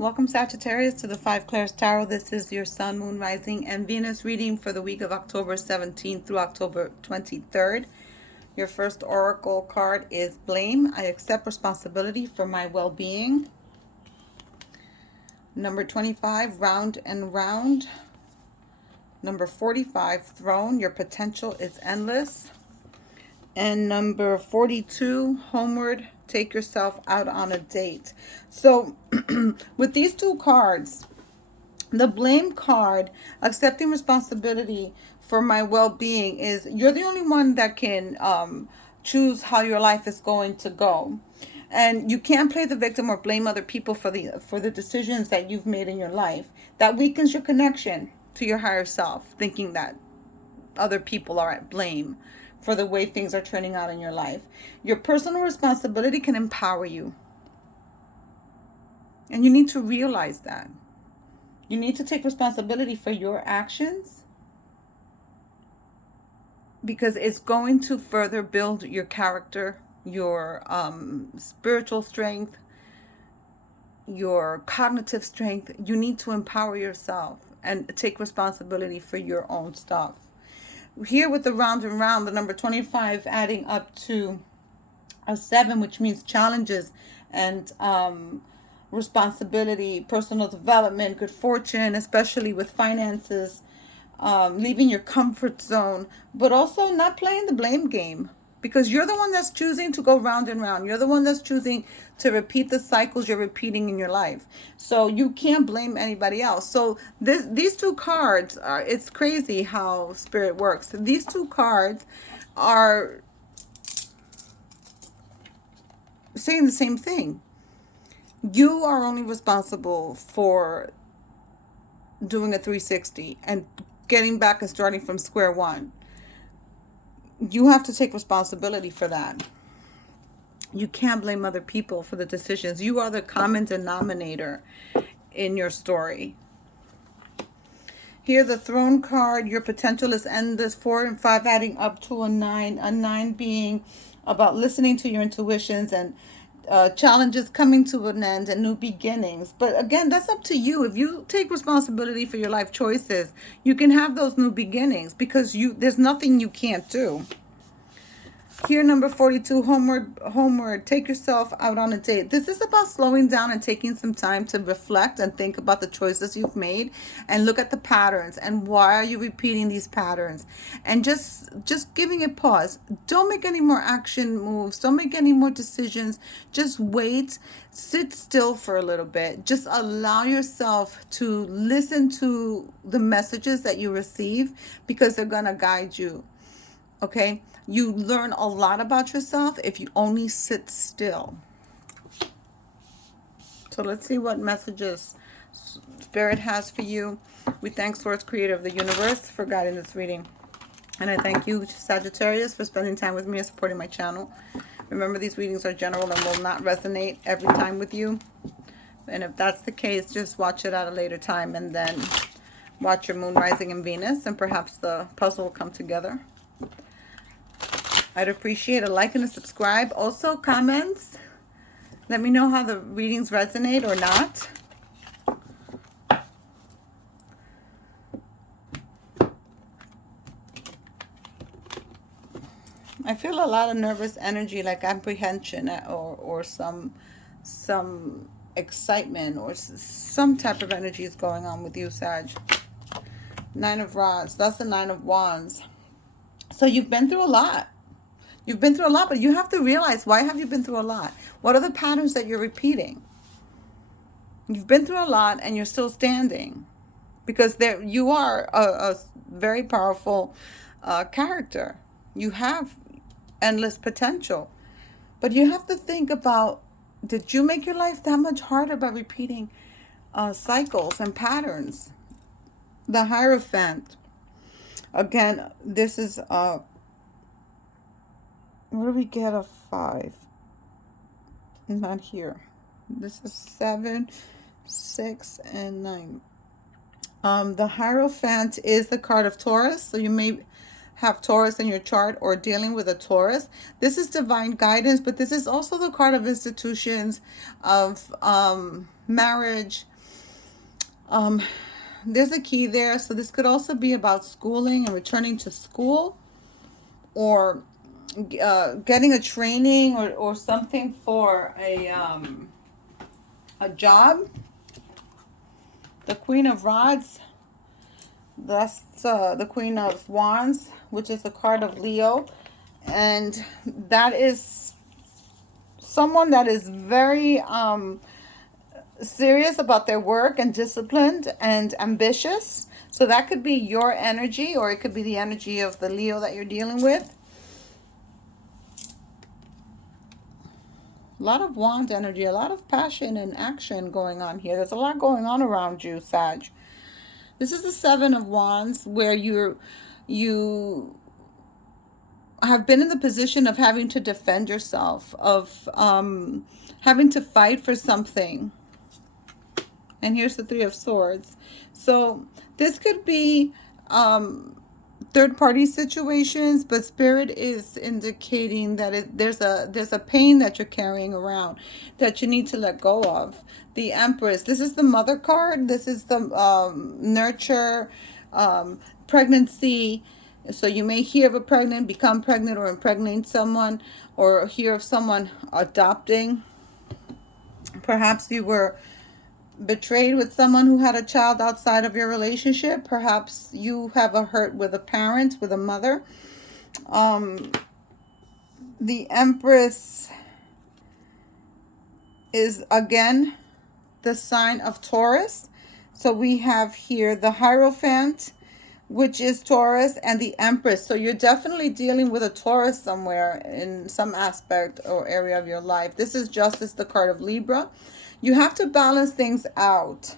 Welcome, Sagittarius, to the Five Clairs Tarot. This is your Sun, Moon, Rising, and Venus reading for the week of October 17th through October 23rd. Your first oracle card is Blame. I accept responsibility for my well-being. Number 25, Round and Round. Number 45, Throne. Your potential is endless. And number 42, Homeward. Take yourself out on a date. So with these two cards, the blame card, accepting responsibility for my well-being, is you're the only one that can choose how your life is going to go. And you can't play the victim or blame other people for the decisions that you've made in your life. That weakens your connection to your higher self, thinking that other people are at blame for the way things are turning out in your life. Your personal responsibility can empower you. And you need to realize that. You need to take responsibility for your actions, because it's going to further build your character, your spiritual strength, your cognitive strength. You need to empower yourself and take responsibility for your own stuff. Here with the round and round, the number 25 adding up to a 7, which means challenges and responsibility, personal development, good fortune, especially with finances, leaving your comfort zone, but also not playing the blame game, because you're the one that's choosing to go round and round. You're the one that's choosing to repeat the cycles you're repeating in your life. So you can't blame anybody else. So these two cards are, it's crazy how spirit works. These two cards are saying the same thing. You are only responsible for doing a 360 and getting back and starting from square one. You have to take responsibility for that. You can't blame other people for the decisions. You are the common denominator in your story. Here, the Throne card, your potential is endless. 4 and 5 adding up to a 9. A 9 being about listening to your intuitions and challenges coming to an end and new beginnings. But again, that's up to you. If you take responsibility for your life choices, you can have those new beginnings, because there's nothing you can't do. Here, number 42, homeward, take yourself out on a date. This is about slowing down and taking some time to reflect and think about the choices you've made and look at the patterns and why are you repeating these patterns, and just giving it pause. Don't make any more action moves. Don't make any more decisions. Just wait, sit still for a little bit. Just allow yourself to listen to the messages that you receive, because they're going to guide you. Okay? You learn a lot about yourself if you only sit still. So let's see what messages Spirit has for you. We thank Source, Creator of the universe, for guiding this reading. And I thank you, Sagittarius, for spending time with me and supporting my channel. Remember, these readings are general and will not resonate every time with you. And if that's the case, just watch it at a later time and then watch your Moon, Rising, and Venus, and perhaps the puzzle will come together. I'd appreciate a like and a subscribe. Also, comments. Let me know how the readings resonate or not. I feel a lot of nervous energy, like apprehension or some excitement or some type of energy is going on with you, Sag. 9 of Rods. That's the 9 of Wands. So you've been through a lot. You've been through a lot, but you have to realize, why have you been through a lot? What are the patterns that you're repeating? You've been through a lot and you're still standing, because you are a very powerful character. You have endless potential, but you have to think about, did you make your life that much harder by repeating cycles and patterns? The Hierophant. Again, this is where do we get a 5? Not here. This is 7, 6, and 9. The Hierophant is the card of Taurus, so you may have Taurus in your chart or dealing with a Taurus, this is divine guidance, but this is also the card of institutions, of marriage. There's a key there. So this could also be about schooling and returning to school, or getting a training, or something for a job. The Queen of Rods, that's the Queen of Wands, which is the card of Leo. And that is someone that is very serious about their work and disciplined and ambitious. So that could be your energy, or it could be the energy of the Leo that you're dealing with. A lot of wand energy, a lot of passion and action going on here. There's a lot going on around you, Sag. This is the Seven of Wands, where you have been in the position of having to defend yourself, of having to fight for something. And here's the Three of Swords. So this could be third-party situations, but Spirit is indicating that there's a pain that you're carrying around that you need to let go of. The Empress. This is the Mother card. This is the nurture, pregnancy. So you may hear of a pregnant, become pregnant, or impregnate someone, or hear of someone adopting. Perhaps you were betrayed with someone who had a child outside of your relationship. Perhaps you have a hurt with a parent, with a mother. The Empress is, again, the sign of Taurus. So we have here the Hierophant, which is Taurus, and the Empress. So you're definitely dealing with a Taurus somewhere in some aspect or area of your life. This is Justice, the card of Libra. You have to balance things out.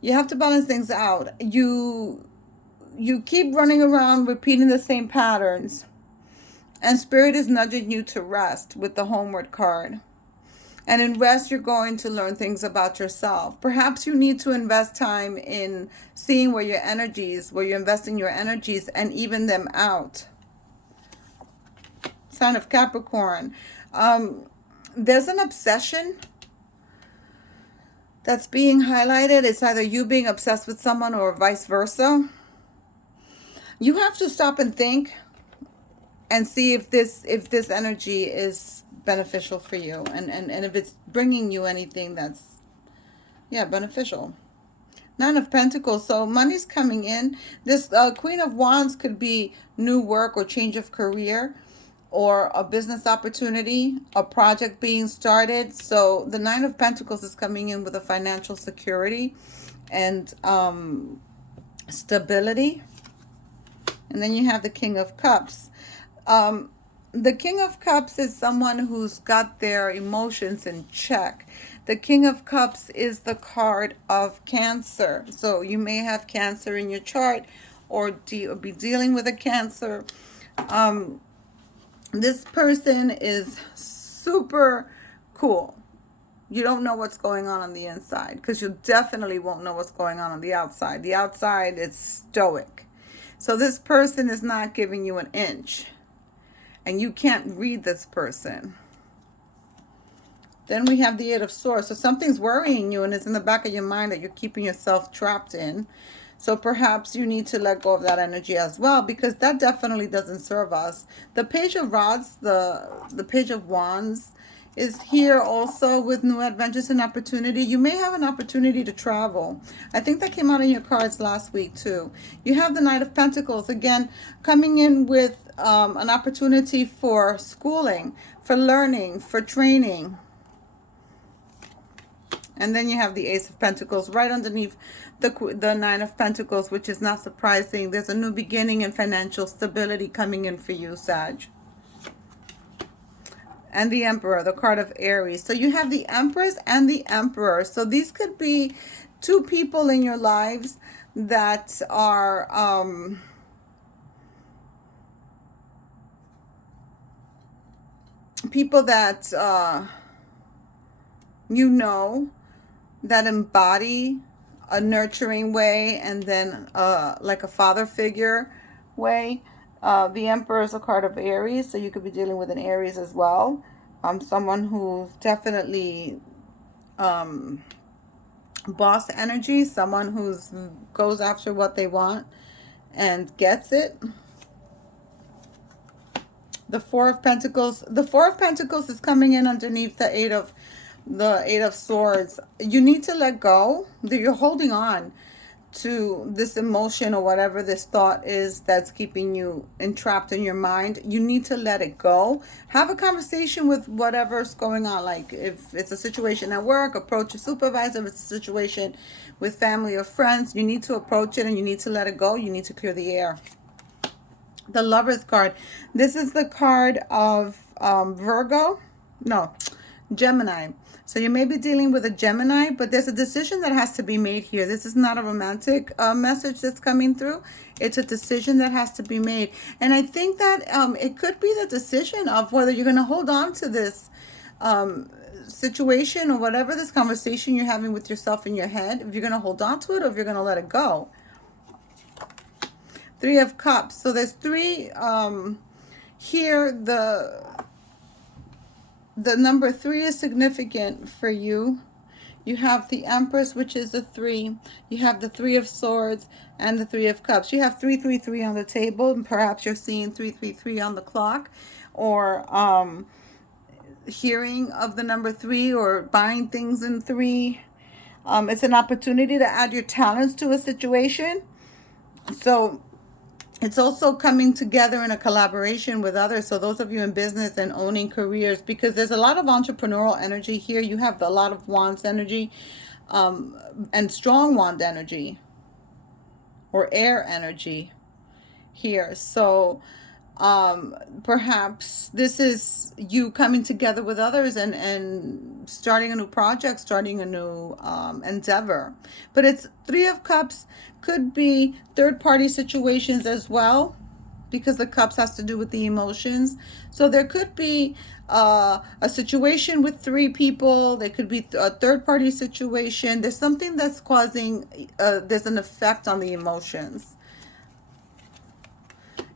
You have to balance things out. You keep running around repeating the same patterns. And Spirit is nudging you to rest with the Homeward card. And in rest, you're going to learn things about yourself. Perhaps you need to invest time in seeing where you're investing your energies, and even them out. Sign of Capricorn. There's an obsession that's being highlighted. It's either you being obsessed with someone or vice versa. You have to stop and think and see if this energy is beneficial for you, and if it's bringing you anything that's beneficial. Nine of Pentacles. So money's coming in. This Queen of Wands could be new work or change of career, or a business opportunity, a project being started. So the Nine of Pentacles is coming in with a financial security and stability. And then you have the King of Cups. The King of Cups is someone who's got their emotions in check. The King of Cups is the card of Cancer. So you may have Cancer in your chart, or be dealing with a Cancer. This person is super cool. You don't know what's going on the inside, because you definitely won't know what's going on the outside. The outside is stoic. So this person is not giving you an inch, and you can't read this person. Then we have the Eight of Swords. So something's worrying you, and it's in the back of your mind that you're keeping yourself trapped in. So perhaps you need to let go of that energy as well, because that definitely doesn't serve us. The Page of Rods, the Page of Wands, is here also with new adventures and opportunity. You may have an opportunity to travel. I think that came out in your cards last week too. You have the Knight of Pentacles, again, coming in with an opportunity for schooling, for learning, for training. And then you have the Ace of Pentacles right underneath the Nine of Pentacles, which is not surprising. There's a new beginning and financial stability coming in for you, Sag. And the Emperor, the card of Aries. So you have the Empress and the Emperor. So these could be two people in your lives that are people that you know, that embody a nurturing way, and then like a father figure way. The Emperor is a card of Aries, so you could be dealing with an Aries as well. Someone who's definitely boss energy, someone who's goes after what they want and gets it. The Four of Pentacles. The Four of Pentacles is coming in underneath the Eight of Swords. You need to let go. You're holding on to this emotion or whatever this thought is that's keeping you entrapped in your mind. You need to let it go. Have a conversation with whatever's going on. Like if it's a situation at work, approach a supervisor. If it's a situation with family or friends, you need to approach it and you need to let it go. You need to clear the air. The Lovers card. This is the card of Virgo. No, Gemini. So you may be dealing with a Gemini, but there's a decision that has to be made here. This is not a romantic message that's coming through. It's a decision that has to be made. And I think that it could be the decision of whether you're going to hold on to this situation or whatever, this conversation you're having with yourself in your head, if you're going to hold on to it or if you're going to let it go. Three of Cups. So there's three here. The number 3 is significant for you. You have the Empress, which is a 3. You have the 3 of Swords and the 3 of Cups. You have 333 on the table, and perhaps you're seeing 333 on the clock, or hearing of the number 3, or buying things in 3. It's an opportunity to add your talents to a situation. So it's also coming together in a collaboration with others. So those of you in business and owning careers, because there's a lot of entrepreneurial energy here. You have a lot of Wands energy and strong Wand energy or air energy here. So perhaps this is you coming together with others and starting a new project, starting a new endeavor. But it's 3 of Cups. Could be third-party situations as well, because the Cups has to do with the emotions. So there could be a situation with 3 people. There could be a third-party situation. There's something that's causing, there's an effect on the emotions.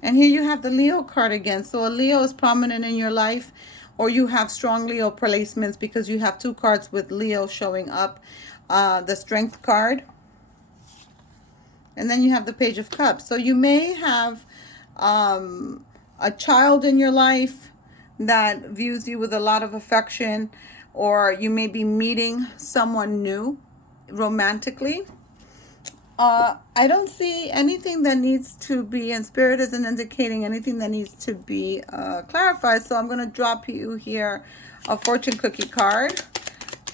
And here you have the Leo card again. So a Leo is prominent in your life, or you have strong Leo placements because you have 2 cards with Leo showing up. The Strength card. And then you have the Page of Cups. So you may have a child in your life that views you with a lot of affection, or you may be meeting someone new romantically. I don't see anything that needs to be, and Spirit isn't indicating anything that needs to be clarified. So I'm going to drop you here a fortune cookie card.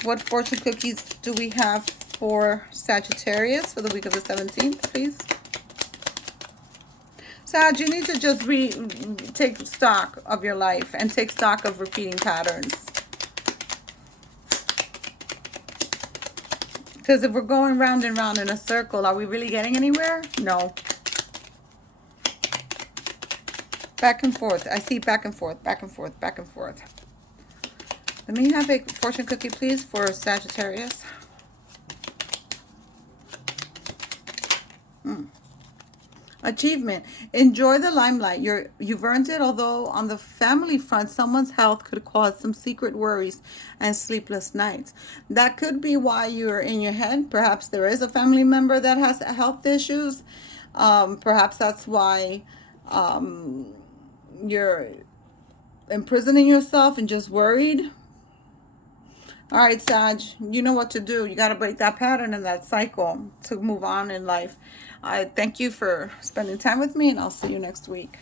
What fortune cookies do we have for Sagittarius for the week of the 17th, please? Sag, you need to just take stock of your life and take stock of repeating patterns. Because if we're going round and round in a circle, are we really getting anywhere? No. Back and forth. I see back and forth, back and forth, back and forth. Let me have a fortune cookie, please, for Sagittarius. Achievement. Enjoy the limelight. You've earned it, although on the family front, someone's health could cause some secret worries and sleepless nights. That could be why you're in your head. Perhaps there is a family member that has health issues. Perhaps that's why you're imprisoning yourself and just worried. All right, Sag, you know what to do. You got to break that pattern and that cycle to move on in life. I thank you for spending time with me, and I'll see you next week.